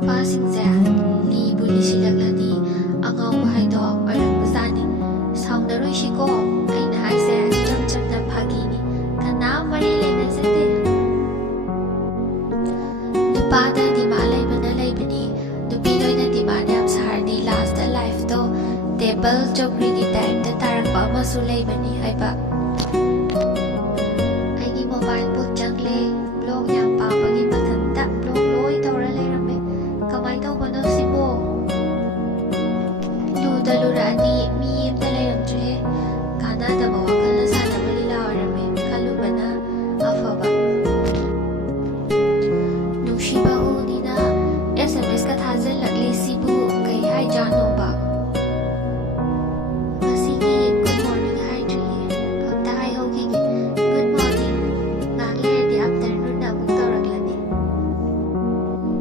ꯅꯨꯄꯥꯁꯤꯡꯁꯦ ꯂꯤꯕꯨ ꯂꯤꯁꯤꯜꯂꯛꯂꯗꯤ ꯑꯉꯥꯎꯕ ꯍꯥꯏꯗꯣ ꯑꯣꯏꯔꯛꯄꯖꯥꯠꯅꯤ꯫ ꯁꯥꯎꯅꯔꯣꯏꯁꯤꯀꯣ, ꯑꯩꯅ ꯍꯥꯏꯁꯦ ꯏꯆꯝ ꯆꯝꯅ ꯐꯥꯒꯤꯅꯤ, ꯀꯅꯥꯝ ꯃꯔꯤ ꯂꯩꯅꯖꯗꯦ꯫ ꯅꯨꯄꯥꯗ ꯗꯤꯃꯥꯟ ꯂꯩꯕꯅ ꯂꯩꯕꯅꯤ, ꯅꯨꯄꯤ ꯂꯣꯏꯅ ꯗꯤꯃꯥꯟ ꯌꯥꯝ ꯁꯥꯔꯗꯤ ꯂꯥꯁꯇ ꯂꯥꯏꯐꯇꯣ ꯇꯦꯕꯜ ꯆꯧꯀ꯭ꯔꯤꯒꯤ ꯇꯥꯏꯞꯇ ꯇꯥꯔꯛꯄ ꯑꯃꯁꯨ ꯂꯩꯕꯅꯤ ꯍꯥꯏꯕ꯫ ꯑꯩꯒꯤ ꯃꯣꯕꯥꯏꯜ ꯕꯨꯠ ꯆꯪꯂꯦ, ꯕ꯭ꯂꯣꯛ ꯌꯥꯝ ꯄꯥꯝꯕꯒꯤ ꯃꯊꯟꯇ ꯕ꯭ꯂꯣꯛ ꯂꯣꯏ ꯇꯧꯔ ꯂꯩꯔꯝꯃꯦ꯫ ꯀꯃꯥꯏ ꯇꯧꯕꯅꯣ ꯁꯤꯕꯣ? ꯂꯨꯗ ꯂꯨꯔꯛꯑꯗꯤ ꯃꯤ ꯑꯝꯇ ꯂꯩꯔꯝꯗ꯭ꯔꯦꯍꯦ꯫ ꯀꯥꯟꯅꯗꯕ ꯋꯥꯈꯜꯅ ꯁꯥꯟꯅꯕ ꯂꯤꯂꯥ ꯑꯣꯏꯔꯝꯃꯦ, ꯈꯜꯂꯨꯕꯅ ꯑꯐꯕ꯫ ꯅꯨꯡꯁꯤꯕ ꯎꯅꯤꯅ SMS ꯀ ꯊꯥꯖꯤꯜꯂꯛꯂꯤ ꯁꯤꯕꯨ ꯀꯩ ꯍꯥꯏꯖꯥꯠꯅꯣꯕ? ꯉꯁꯤꯒꯤ ꯒꯨꯗ ꯃꯣꯔꯅꯤꯡ ꯍꯥꯏꯗ꯭ꯔꯤꯌꯦ, ꯑꯝꯇ ꯍꯥꯏꯍꯧꯈꯤꯒꯦ꯫ ꯒꯨꯗ ꯃꯣꯔꯅꯤꯡ, ꯉꯥꯛ ꯂꯩꯔꯗꯤ ꯑꯥꯐꯇꯔꯅꯨꯟ ꯑꯃꯨꯛ ꯇꯧꯔꯛꯂꯅꯤ꯫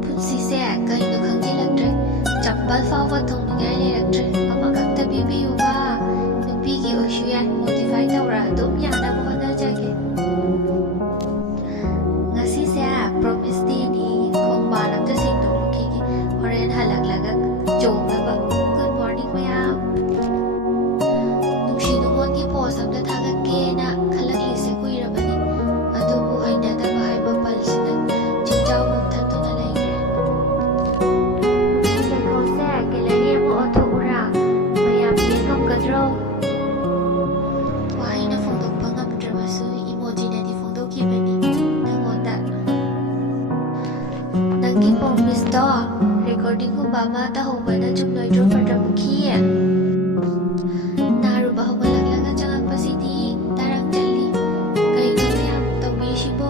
ꯄꯨꯟꯁꯤꯁꯦ ꯀꯩꯅꯣ ꯈꯪꯖꯤꯜꯂꯛꯇ꯭ꯔꯦ, ꯆꯝꯄꯜ ꯐꯥꯎꯕ ꯇꯣꯡꯅꯤꯡꯉꯥꯏ ꯂꯩꯔꯛꯇ꯭ꯔꯦ꯫ ꯑꯃꯈꯛꯇ ꯄꯤꯕꯤꯌꯨꯕ, ꯅꯨꯄꯤꯒꯤ ꯑꯣꯏꯁꯨ ꯌꯥꯏ, ꯃꯣꯗꯤꯐꯥꯏ ꯇꯧꯔ ꯑꯗꯨꯝ ꯌꯥꯅꯕ ꯍꯣꯠꯅꯖꯒꯦ꯫ ꯉꯁꯤꯁꯦ ꯄ꯭ꯔꯣꯃꯤꯁ ꯗꯦꯅꯤ, ꯈꯣꯡꯕꯥꯟ ꯑꯝꯇ ꯁꯦꯡꯗꯣꯛꯂꯨꯈꯤꯒꯦ, ꯍꯣꯔꯦꯟ ꯍꯜꯂꯛꯂꯒ ꯆꯣꯡꯅꯕ꯫ ꯒꯨꯗ ꯃꯣꯔꯅꯤꯡ ꯃꯌꯥꯝ꯫ ꯅꯨꯡꯁꯤ ꯅꯨꯡꯉꯣꯟꯒꯤ ꯄꯣꯁ ꯑꯝꯇ ꯊꯥꯒꯠꯀꯦꯅ ꯈꯜꯂꯛꯂꯤꯁꯦ ꯀꯨꯏꯔꯕꯅꯤ, ꯑꯗꯨꯕꯨ ꯍꯩꯅꯗꯕ ꯍꯥꯏꯕ ꯄꯜꯁꯤꯅ ꯆꯤꯟꯖꯥꯎ ꯊꯟꯗꯨꯅ ꯂꯩꯈ꯭ꯔꯦ꯫ ꯅꯨꯡꯁꯤ ꯂꯩꯈꯣꯜꯁꯦ ꯒꯦꯂꯔꯤ ꯑꯃ ꯑꯣꯟꯊꯣꯛꯎꯔꯥ, ꯃꯌꯥꯝ ꯌꯦꯡ ꯉꯝꯒꯗ꯭ꯔꯣ? ꯋꯥꯍꯩꯅ ꯐꯣꯡꯗꯣꯛꯄ ꯉꯝꯗ꯭ꯔꯕꯁꯨ ꯏꯃꯣꯖꯤꯅꯗꯤ ꯐꯣꯡꯗꯣꯛꯈꯤꯕꯅꯤ ꯅꯪꯉꯣꯟꯗ꯫ ꯅꯪꯒꯤ ꯄ꯭ꯔꯣꯃꯤꯁꯇꯣ ꯔꯦꯀꯣꯔꯗꯤꯡꯒꯨꯝꯕ ꯑꯃ ꯇꯧꯍꯧꯕꯅ ꯆꯨꯝꯂꯣꯏꯗ꯭ꯔꯣ ꯕꯗ꯭ꯔꯃꯨꯈꯤ? ꯅꯥꯔꯨꯕ ꯍꯧꯒꯠꯂꯛꯂꯒ ꯆꯪꯉꯛꯄꯁꯤꯗꯤ ꯇꯔꯪ ꯆꯠꯂꯤ, ꯀꯩꯅꯣ ꯃꯌꯥꯝ ꯇꯧꯕꯤꯔꯤꯁꯤꯕꯣ?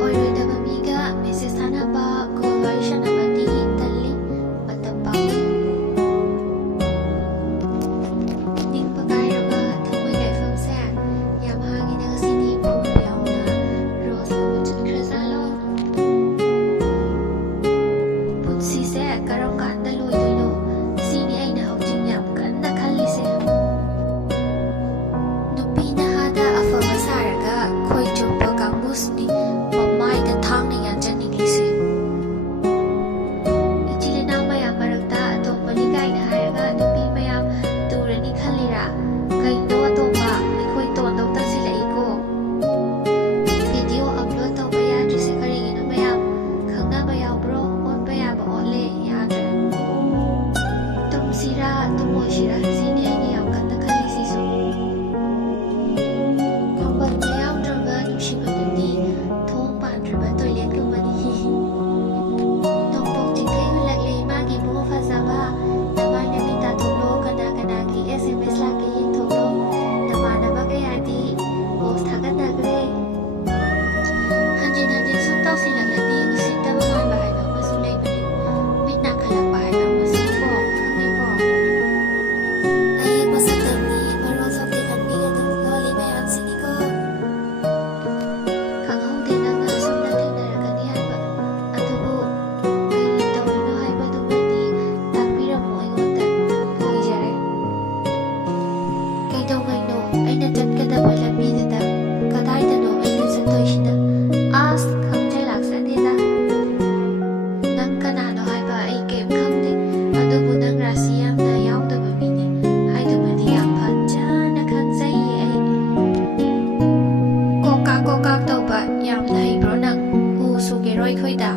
ꯑꯣꯏꯔꯣꯏꯗꯕ ꯃꯤꯒ ꯃꯦꯁꯦꯖ ꯊꯥꯅꯕ, ꯀꯣꯜ ꯋꯥꯔꯤ ꯁꯥꯟꯅꯕꯗꯤ ꯇꯜꯂꯤ, ꯃꯇꯝ ꯄꯥꯝꯃꯨꯏ꯫ ꯅꯤꯡꯕ ꯀꯥꯏꯔꯕ ꯊꯃꯣꯏ ꯀꯥꯏꯐꯝꯁꯦ ꯌꯥꯝ ꯍꯥꯡꯉꯤꯅ ꯉꯁꯤꯗꯤ ꯄ꯭ꯔꯨꯐ ꯌꯥꯎꯅ ꯔꯣꯁ ꯂꯧꯕ ꯆꯠꯈ꯭ꯔꯖꯥꯠꯂꯣ? ꯄꯨꯟꯁꯤꯁꯦ ꯀꯔꯝ ꯀꯥꯟꯗ ꯂꯣꯏꯗꯣꯏꯅꯣ? ꯁꯤꯅꯤ ꯑꯩꯅ ꯍꯧꯖꯤꯛ ꯌꯥꯝ ꯀꯟꯅ ꯈꯜꯂꯤꯁꯦ꯫ ꯅꯨꯄꯤ ꯅꯍꯥꯗ ꯑꯐꯕ ꯁꯥꯔꯒ ꯈꯣꯏ ꯆꯣꯞꯄ ꯀꯥꯡꯕꯨꯁꯤꯅꯤ ꯃꯃꯥꯏꯗ ꯊꯥꯡꯅ ꯌꯥꯟꯖꯅꯤꯡꯂꯤꯁꯦ꯫ ꯏꯆꯤꯜ ꯏꯅꯥꯎ ꯃꯌꯥꯝ ꯃꯔꯛꯇ ꯑꯇꯣꯝꯕꯅꯤ ꯀꯥꯏꯅ ꯍꯥꯏꯔꯒ ꯅꯨꯄꯤ ꯃꯌꯥꯝ ꯇꯨꯔꯅꯤ ꯈꯜꯂꯤꯔꯥ? ꯀꯩꯅꯣ ꯑꯇꯣꯝꯕ, ꯑꯩꯈꯣꯏ ꯇꯣꯟꯗꯧ ꯇꯧꯁꯤꯜꯂꯛꯏꯀꯣ? ꯚꯤꯗꯤꯑꯣ ꯑꯞꯂꯣꯗ ꯇꯧꯕ ꯌꯥꯗ꯭ꯔꯤꯁꯦ ꯀꯔꯤꯒꯤꯅꯣ ꯃꯌꯥꯝ? ꯈꯪꯅꯕ ꯌꯥꯎꯕ꯭ꯔꯣ? ꯑꯣꯟꯕ ꯌꯥꯕ ꯑꯣꯟꯂꯦ, ꯌꯥꯗ꯭ꯔꯦ꯫ ꯇꯨꯝꯁꯤꯔꯥ ꯇꯨꯝꯃꯣꯏꯁꯤꯔꯥ, ꯁꯤꯅꯤ ꯑꯩꯅ ꯌꯥꯝ ꯀꯟꯅ ꯈꯜꯂꯤꯁꯤꯁꯨ꯫ ꯈꯣꯡꯕꯟꯗ ꯌꯥꯎꯗ꯭ꯔꯕ ꯅꯨꯡꯁꯤꯕꯗꯨꯗꯤ ꯊꯣꯡ ꯄꯥꯟꯗ꯭ꯔꯕ ꯇꯣꯏꯂꯦꯠꯀꯨꯝꯕꯅꯤ꯫ ꯅꯣꯡꯄꯣꯛ ꯆꯤꯡꯈꯩ ꯍꯨꯜꯂꯛꯂꯦ ꯏꯃꯥꯒꯤ ꯏꯕꯨꯡꯉꯣ ꯐꯖꯕ, ꯅꯃꯥꯏ ꯅꯃꯤꯠ ꯇꯥꯊꯣꯛꯂꯣ, ꯀꯅꯥ ꯀꯅꯥꯒꯤ SMS ꯂꯥꯛꯀꯦ ꯌꯦꯡꯊꯣꯛꯂꯣ, ꯅꯃꯥꯟꯅꯕ ꯀꯌꯥꯗꯤ ꯄꯣꯁ ꯊꯥꯒꯠꯅꯈ꯭ꯔꯦ꯫ ꯍꯟꯖꯤꯟ ꯍꯟꯖꯤꯟ ꯁꯨꯝ ꯇꯧꯁꯤꯜꯂꯛꯂꯗꯤ ꯎꯁꯤꯠꯇꯕ ꯃꯥꯟꯕ ꯍꯥꯏꯕ ꯑꯃꯁꯨ ꯂꯩꯕꯅꯤ, ꯃꯤꯠ ꯅꯥꯈꯠꯂꯛꯄ ꯍꯥꯏꯕ ꯑꯃꯁꯨꯀꯣ, ꯈꯪꯉꯦꯀꯣ? ꯑꯌꯦꯛꯄ ꯁꯛꯇꯝꯅꯤ, ꯃꯔꯣꯜ ꯊꯣꯛꯇꯦ ꯈꯟꯕꯤꯒꯅꯨ, ꯂꯣꯜꯂꯤ ꯃꯌꯥꯝꯁꯤꯅꯤꯀꯣ꯫ ꯈꯪꯍꯧꯗꯦ ꯅꯪꯅ ꯑꯁꯨꯝꯅ ꯊꯦꯡꯅꯔꯛꯀꯅꯤ ꯍꯥꯏꯕ, ꯑꯗꯨꯕꯨ ꯀꯔꯤ ꯇꯧꯔꯤꯅꯣ ꯍꯥꯏꯕꯗꯨꯃꯗꯤ ꯇꯥꯛꯄꯤꯔꯝꯃꯨ ꯑꯩꯉꯣꯟꯗ, ꯑꯣꯏꯖꯔꯦ꯫ ꯀꯩꯗꯧꯉꯩꯅꯣ ꯑꯩꯅ ꯆꯠꯀꯗꯕ ꯂꯝꯕꯤꯗꯨꯗ? ꯀꯗꯥꯏꯗꯅꯣ ꯑꯩꯅ ꯆꯠꯇꯣꯏꯁꯤꯅ? ꯑꯁ ꯈꯪꯖ ꯂꯥꯛꯆꯗꯦꯗ꯫ ꯅꯪ ꯀꯅꯥꯅꯣ ꯍꯥꯏꯕ ꯑꯩ ꯀꯩꯝ ꯈꯪꯗꯦ, ꯑꯗꯨꯕꯨ ꯅꯪ ꯔꯥꯁꯤ ꯌꯥꯝꯅ ꯌꯥꯎꯗꯕ ꯃꯤꯅꯤ ꯍꯥꯏꯗꯨꯃꯗꯤ ꯌꯥꯝ ꯐꯖꯅ ꯈꯪꯖꯩꯌꯦ ꯑꯩ꯫ ꯀꯣꯀꯥꯛ ꯀꯣꯀꯥꯛ ꯇꯧꯕ ꯌꯥꯝꯅ ꯍꯩꯕ꯭ꯔꯣ ꯅꯪ? ꯎ ꯁꯨꯒꯦꯔꯣ ꯑꯩꯈꯣꯏꯗ?